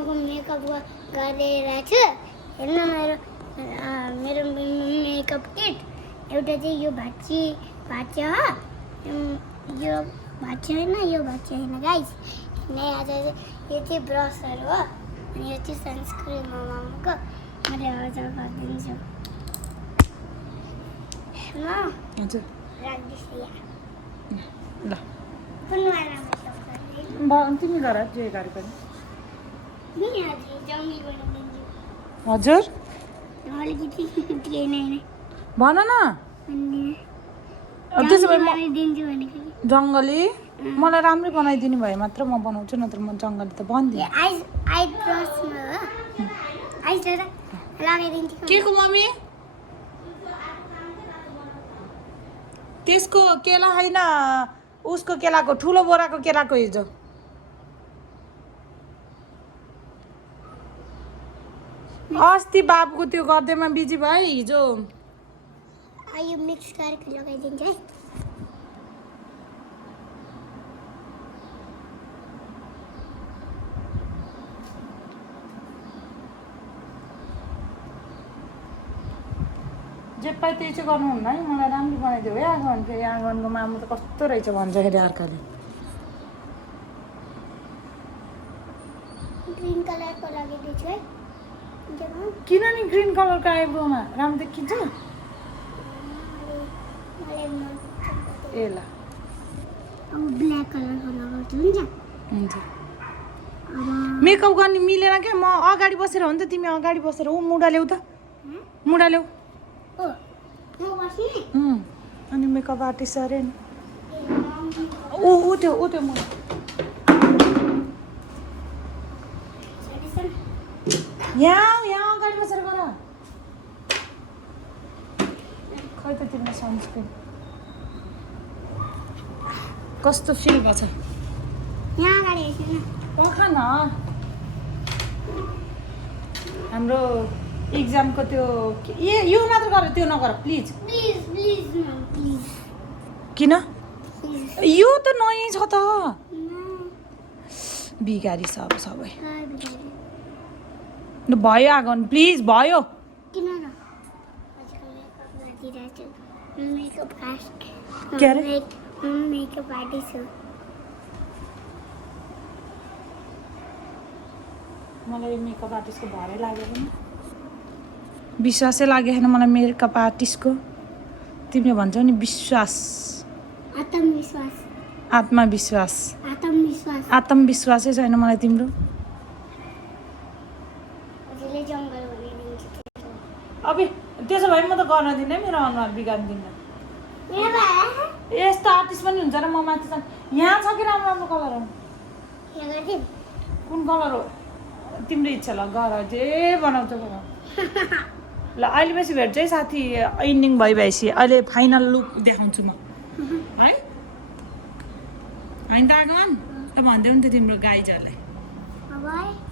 आमाको मेकअप गरेर छु हेर्न मेरो मेकअप किट एउटा चाहिँ यो भाँच्ची हो यो भाँच्ची होइन गाइस अनि आज यो चाहिँ ब्रसहरू हो अनि यो चाहिँ सनस्क्रिन मामाको मैले हजुर गरिदिन्छु ल हजुर राख्दैछु यहाँ ल कुनवाला तिमी गर जे गरे पनि नि हजुर जम्मी बनाइदिन्छु हजुर अलिकति थिएन भन न अनि त्यसो भए बनाइदिन्छु भनेको जङ्गली मलाई राम्रै बनाइदिनु भए मात्र म बनाउँछु नत्र म जङ्गली त बन्दिनँ आइज ब्रसमा हो आइज लगाइदिन्छु के को मम्मी त्यसको केला होइन उसको केलाको ठुलो बोराको केलाको हिजो अस्ति बाबुको त्यो गर्दैमा बिजी भयो हिजो यो मिक्स गरेर लगाइदिन्छु है जे पाइ त्यही चाहिँ गर्नुहुन्न है मलाई राम्रो बनाइदियो है आँगन फेरि आँगनको मामु त कस्तो रहेछ भन्छ फेरि अर्काले ग्रीन कलरको लगाइदिन्छु है किन नि ग्रिन कलरको आइब्रोमा राम्रो देखिन्छ ए ल अब ब्ल्याक कलरको लगाउँछु हुन्छ हुन्छ मेकअप गर्ने मिलेन क्या म अगाडि बसेर हो नि त तिमी अगाडि बसेर ऊ मुढा ल्याऊ त मुढा ल्याऊ अनि मेकअप आर्टिस्ट अरे नि ऊ त्यो मुढा यहाँ अगाडि बसेर गर खै त तिम्रो सनस्क्रिन कस्तो फिल भएको छ यहाँ अगाडि आइसक्नु पख न हाम्रो इक्जामको त्यो यो मात्र गर त्यो नगर प्लिज किन यो त नयाँ छ त बिगारी सब सबै भयो आगन प्लिज भयो किन न मेकअप के अरे मेकअप आर्टिस्ट हो मलाई मेकअप आर्टिस्टको भरै लागेको नि विश्वासै लागेको छैन मलाई मेकअप आर्टिस्टको तिमीले भन्छौ नि विश्वास आत्मविश्वासै छैन मलाई तिम्रो अब त्यसो भए म त गर्न दिन्न मेरो अनुहार बिगार्दिनँ यस्तो आर्टिस्ट पनि हुन्छ र म माथि यहाँ छ कि राम्रो राम्रो कलर हो कुन कलर हो तिम्रो इच्छा ल गर जे बनाउँछ गर ल अहिले पछि भेट्छ है साथी इन्डिङ भइसकेपछि अहिले फाइनल लुक देखाउँछु म है होइन त आगमन त भन्दै नि त तिम्रो गाइजहरूलाई